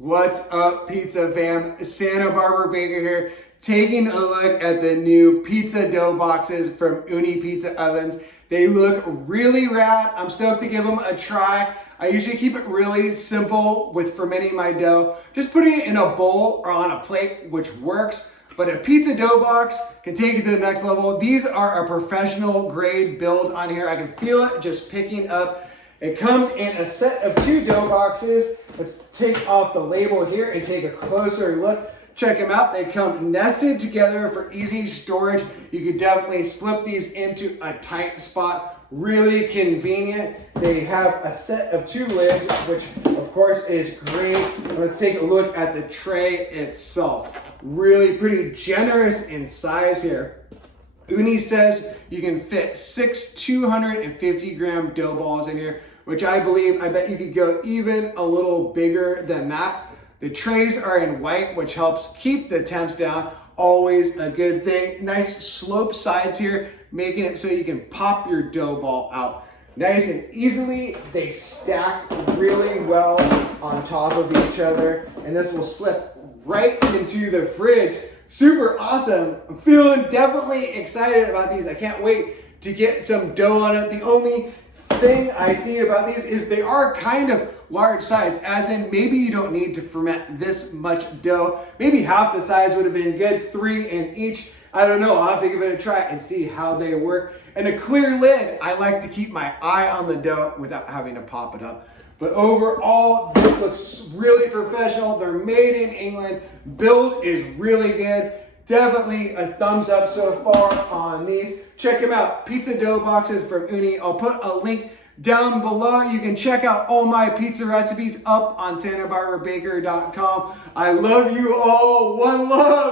What's up, pizza fam? Santa Barbara Baker here, taking a look at the new pizza dough boxes from Ooni Pizza Ovens. They look really rad. I'm stoked to give them a try. I usually keep it really simple with fermenting my dough, just putting it in a bowl or on a plate, which works. But a pizza dough box can take it to the next level. These are a professional grade build on here. I can feel it just picking up. It comes in a set of 2 dough boxes. Let's take off the label here and take a closer look. Check them out. They come nested together for easy storage. You could definitely slip these into a tight spot. Really convenient. They have a set of 2 lids, which of course is great. Let's take a look at the tray itself. Really pretty generous in size here. Ooni says you can fit 6 250 gram dough balls in here, which I bet you could go even a little bigger than that. The trays are in white, which helps keep the temps down. Always a good thing. Nice slope sides here, making it so you can pop your dough ball out. Nice and easily. They stack really well on top of each other, and this will slip right into the fridge. Super awesome. I'm feeling definitely excited about these. I can't wait to get some dough on it. The only thing I see about these is they are kind of large size, as in maybe you don't need to ferment this much dough. Maybe half the size would have been good, 3 in each. I don't know, I'll have to give it a try and see how they work. And a clear lid, I like to keep my eye on the dough without having to pop it up. But overall, this looks really professional. They're made in England. Build is really good. Definitely a thumbs up so far on these. Check them out. Pizza dough boxes from Ooni. I'll put a link down below. You can check out all my pizza recipes up on santabarbarabaker.com. I love you all. One love.